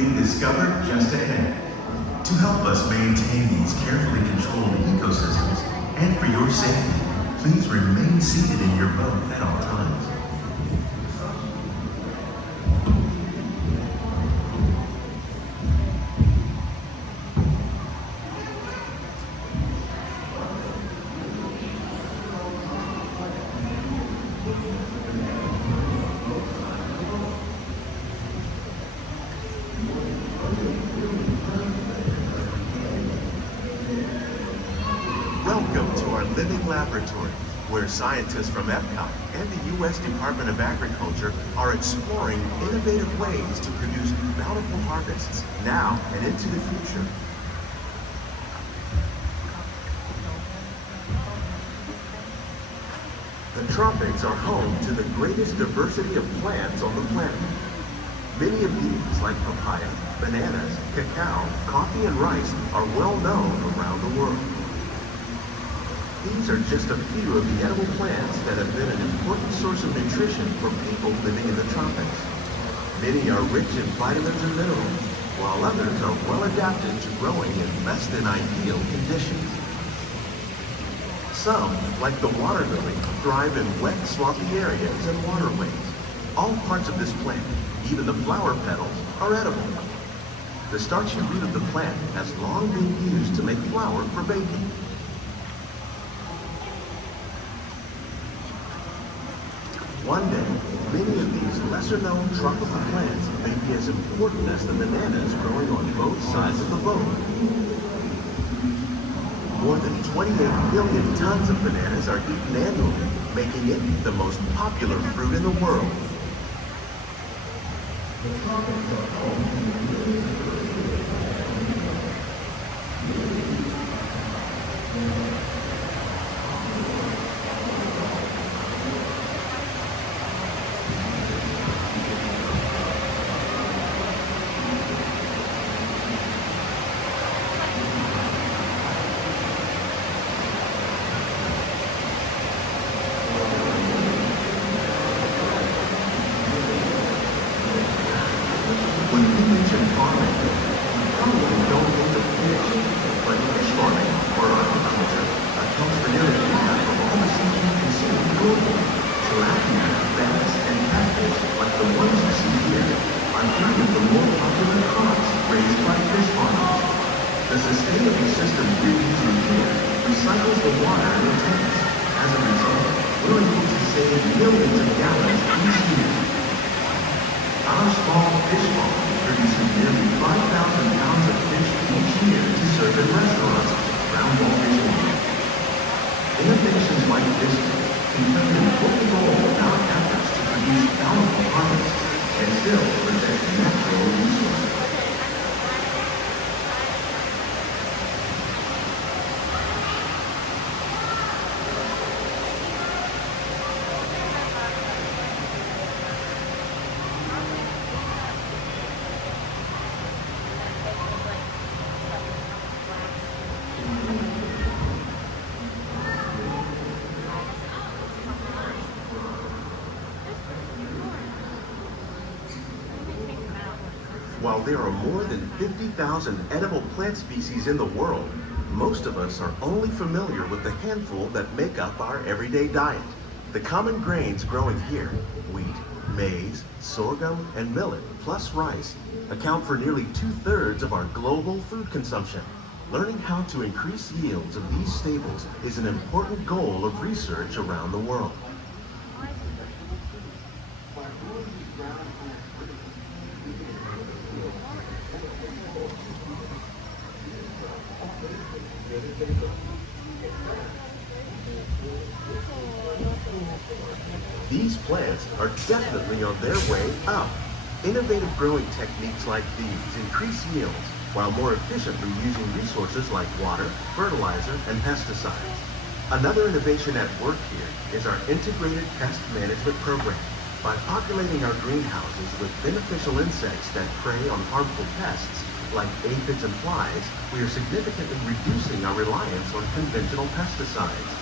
being discovered just ahead. To help us maintain these carefully controlled ecosystems, and for your safety, please remain seated in your boat at all times. Welcome to our living laboratory, where scientists from Epcot and the U.S. Department of Agriculture are exploring innovative ways to produce bountiful harvests now and into the future. The tropics are home to the greatest diversity of plants on the planet. Many of these, like papaya, bananas, cacao, coffee, and rice, are well known around the world. These are just a few of the edible plants that have been an important source of nutrition for people living in the tropics. Many are rich in vitamins and minerals, while others are well adapted to growing in less than ideal conditions. Some, like the water lily, thrive in wet, swampy areas and waterways. All parts of this plant, even the flower petals, are edible. The starchy root of the plant has long been used to make flour for baking. One day, many of these lesser-known tropical plants may be as important as the bananas growing on both sides of the boat. More than 28 billion tons of bananas are eaten annually, making it the most popular fruit in the world. When we mention farming, we probably don't think of fish, but fish farming, or aquaculture, accounts for nearly half of all the seafood consumed globally. Tilapia, bass, and catfish, like the ones you see here, are three of the more popular crops raised by fish farmers. The sustainable system we're using here recycles the water in the tanks. As a result, we're able to save millions of gallons each year. Our small fish farm produces nearly 5,000 pounds of fish each year to serve in restaurants around Walt Disney World. Innovations like this can play an important role in our efforts to produce bountiful harvests and still protect natural resources. While there are more than 50,000 edible plant species in the world, most of us are only familiar with the handful that make up our everyday diet. The common grains growing here, wheat, maize, sorghum, and millet, plus rice, account for nearly 2/3 of our global food consumption. Learning how to increase yields of these staples is an important goal of research around the world. These plants are definitely on their way up. Innovative growing techniques like these increase yields while more efficiently using resources like water, fertilizer, and pesticides. Another innovation at work here is our integrated pest management program. By populating our greenhouses with beneficial insects that prey on harmful pests like aphids and flies, we are significantly reducing our reliance on conventional pesticides.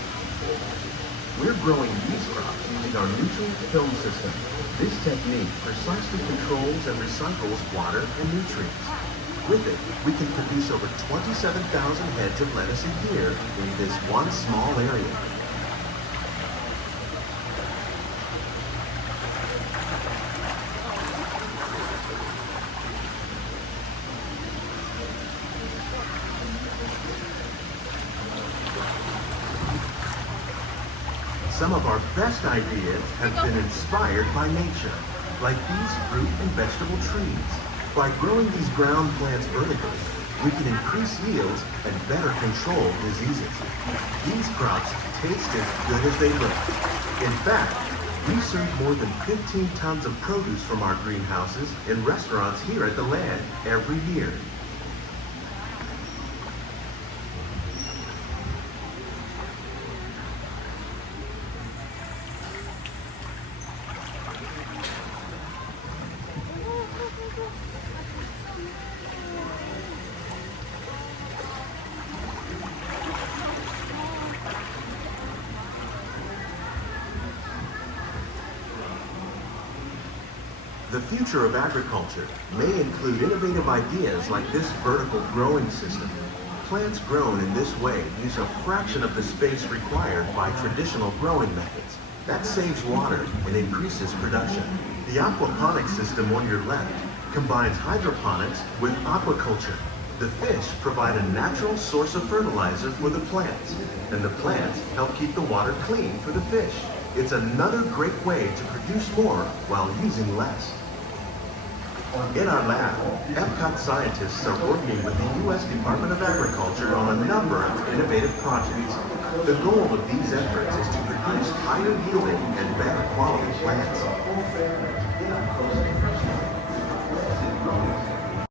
We're growing these crops using our nutrient film system. This technique precisely controls and recycles water and nutrients. With it, we can produce over 27,000 heads of lettuce a year in this one small area. Some of our best ideas have been inspired by nature, like these fruit and vegetable trees. By growing these ground plants vertically, we can increase yields and better control diseases. These crops taste as good as they look. In fact, we serve more than 15 tons of produce from our greenhouses in restaurants here at the land every year. The future of agriculture may include innovative ideas like this vertical growing system. Plants grown in this way use a fraction of the space required by traditional growing methods. That saves water and increases production. The aquaponics system on your left combines hydroponics with aquaculture. The fish provide a natural source of fertilizer for the plants, and the plants help keep the water clean for the fish. It's another great way to produce more while using less. In our lab, Epcot scientists are working with the U.S. Department of Agriculture on a number of innovative projects. The goal of these efforts is to produce higher yielding and better quality plants.